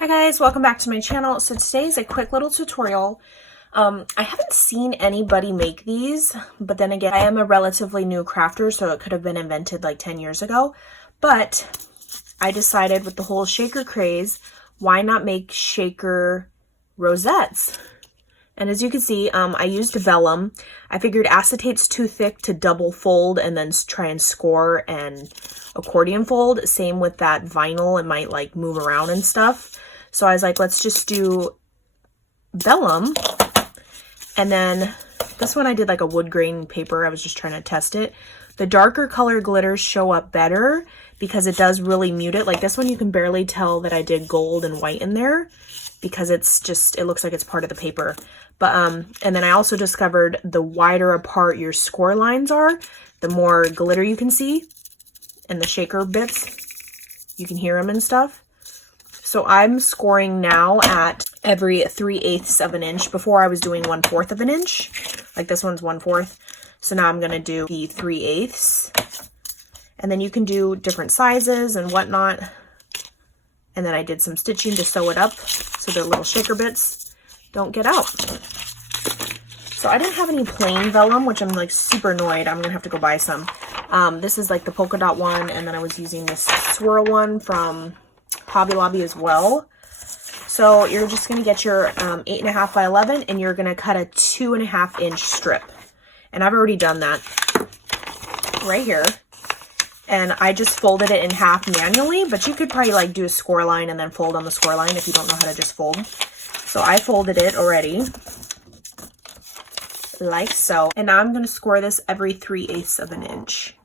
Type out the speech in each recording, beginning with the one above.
Hi guys, welcome back to my channel. So today is a quick little tutorial. I haven't seen anybody make these, but then again, I am a relatively new crafter, so it could have been invented like 10 years ago. But I decided with the whole shaker craze, why not make shaker rosettes? And as you can see, I used vellum. I figured acetate's too thick to double fold and then try and score and accordion fold. Same with that vinyl, it might like move around and stuff. So I was like, let's just do vellum. And then this one I did like a wood grain paper. I was just trying to test it. The darker color glitters show up better because it does really mute it. Like this one, you can barely tell that I did gold and white in there because it's just, it looks like it's part of the paper. But, and then I also discovered the wider apart your score lines are, the more glitter you can see. And the shaker bits, you can hear them and stuff. So I'm scoring now at every 3/8 of an inch. Before I was doing 1/4 of an inch. Like this one's 1/4. So now I'm going to do the 3/8. And then you can do different sizes and whatnot. And then I did some stitching to sew it up so the little shaker bits don't get out. So I didn't have any plain vellum, which I'm like super annoyed. I'm going to have to go buy some. This is like the polka dot one. And then I was using this swirl one from Hobby Lobby as well. So you're just going to get your 8.5 by 11 and you're going to cut a 2.5 inch strip. And I've already done that right here. And I just folded it in half manually, but you could probably like do a score line and then fold on the score line if you don't know how to just fold. So I folded it already like so. And now I'm going to score this every 3/8 of an inch.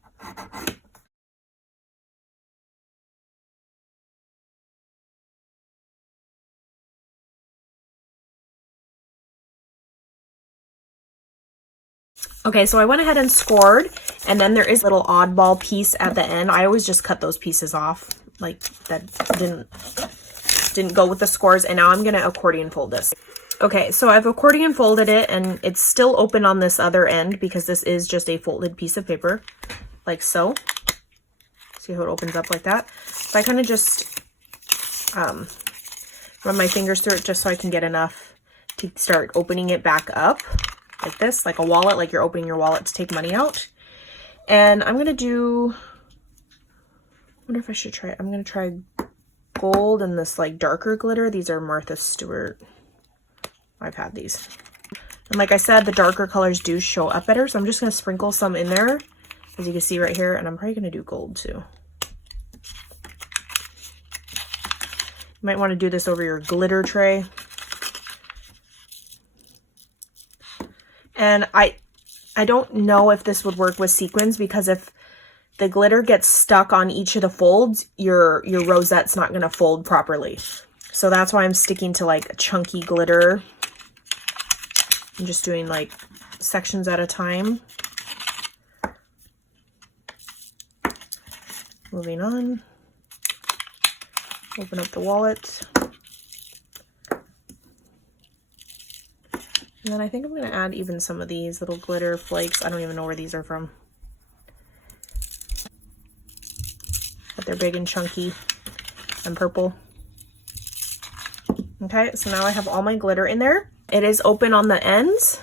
Okay, so I went ahead and scored, and then there is a little oddball piece at the end. I always just cut those pieces off, like that didn't go with the scores, and now I'm gonna accordion fold this. Okay, so I've accordion folded it, and it's still open on this other end because this is just a folded piece of paper, like so. See how it opens up like that? So I kind of just run my fingers through it just so I can get enough to start opening it back up. Like this, like a wallet, like you're opening your wallet to take money out. And I'm going to do, I wonder if I should try, I'm going to try gold and this like darker glitter. These are Martha Stewart. I've had these. And like I said, the darker colors do show up better. So I'm just going to sprinkle some in there, as you can see right here. And I'm probably going to do gold too. You might want to do this over your glitter tray. And I don't know if this would work with sequins because if the glitter gets stuck on each of the folds, your rosette's not going to fold properly. So that's why I'm sticking to like chunky glitter. I'm just doing like sections at a time. Moving on. Open up the wallet. And then I think I'm going to add even some of these little glitter flakes. I don't even know where these are from. But they're big and chunky and purple. Okay, so now I have all my glitter in there. It is open on the ends.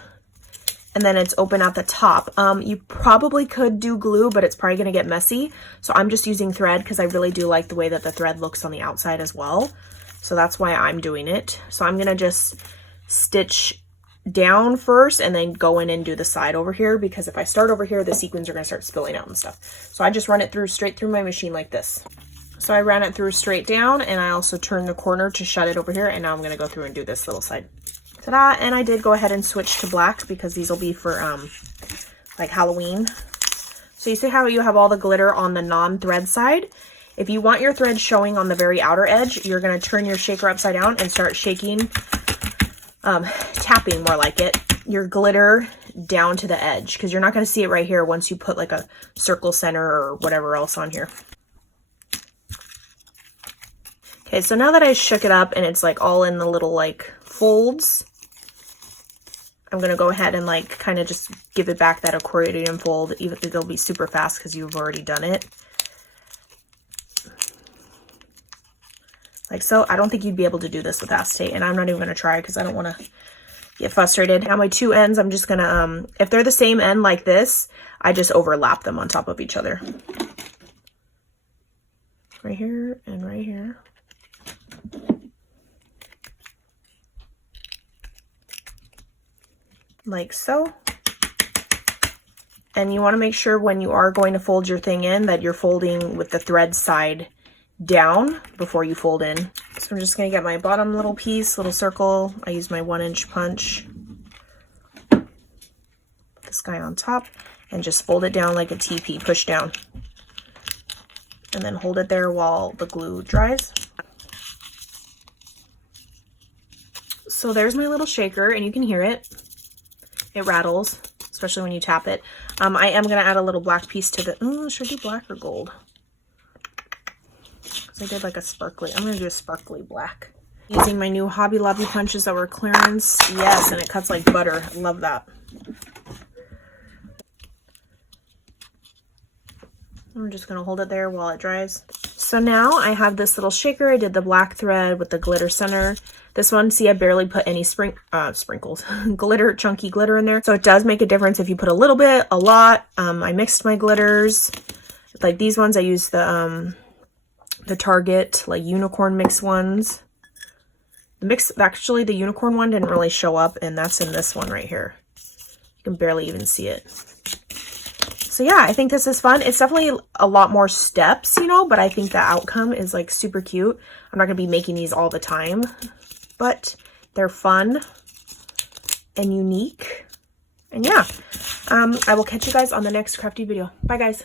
And then it's open at the top. You probably could do glue, but it's probably going to get messy. So I'm just using thread because I really do like the way that the thread looks on the outside as well. So that's why I'm doing it. So I'm going to just stitch down first and then go in and do the side over here, because if I start over here, the sequins are going to start spilling out and stuff. So I just run it through straight through my machine like this. So I ran it through straight down, and I also turned the corner to shut it over here, and now I'm going to go through and do this little side. Ta-da! And I did go ahead and switch to black because these will be for like Halloween. So you see how you have all the glitter on the non-thread side? If you want your thread showing on the very outer edge, you're going to turn your shaker upside down and start shaking, tapping more like it, your glitter down to the edge, because you're not going to see it right here once you put like a circle center or whatever else on here. Okay, so now that I shook it up and it's like all in the little like folds, I'm going to go ahead and like kind of just give it back that accordion fold, even though they'll be super fast because you've already done it. like so. I don't think you'd be able to do this with acetate, and I'm not even going to try because I don't want to get frustrated. Now my two ends, I'm just going to, if they're the same end like this, I just overlap them on top of each other. Right here and right here. Like so. And you want to make sure when you are going to fold your thing in that you're folding with the thread side down before you fold in. So I'm just going to get my bottom little piece, little circle. I use my 1-inch punch. Put this guy on top and just fold it down like a TP, push down. And then hold it there while the glue dries. So there's my little shaker, and you can hear it. It rattles, especially when you tap it. I am going to add a little black piece to the, should I do black or gold? Because I did like a sparkly, I'm going to do a sparkly black. Using my new Hobby Lobby punches that were clearance. Yes, and it cuts like butter. I love that. I'm just going to hold it there while it dries. So now I have this little shaker. I did the black thread with the glitter center. This one, see, I barely put any sprinkles, glitter, chunky glitter in there. So it does make a difference if you put a little bit, a lot. I mixed my glitters. Like these ones, I used the Target, like unicorn mix ones. The mix, actually, the unicorn one didn't really show up, and that's in this one right here. You can barely even see it. So yeah, I think this is fun. It's definitely a lot more steps, you know, but I think the outcome is like super cute. I'm not going to be making these all the time, but they're fun and unique. And yeah, I will catch you guys on the next crafty video. Bye guys.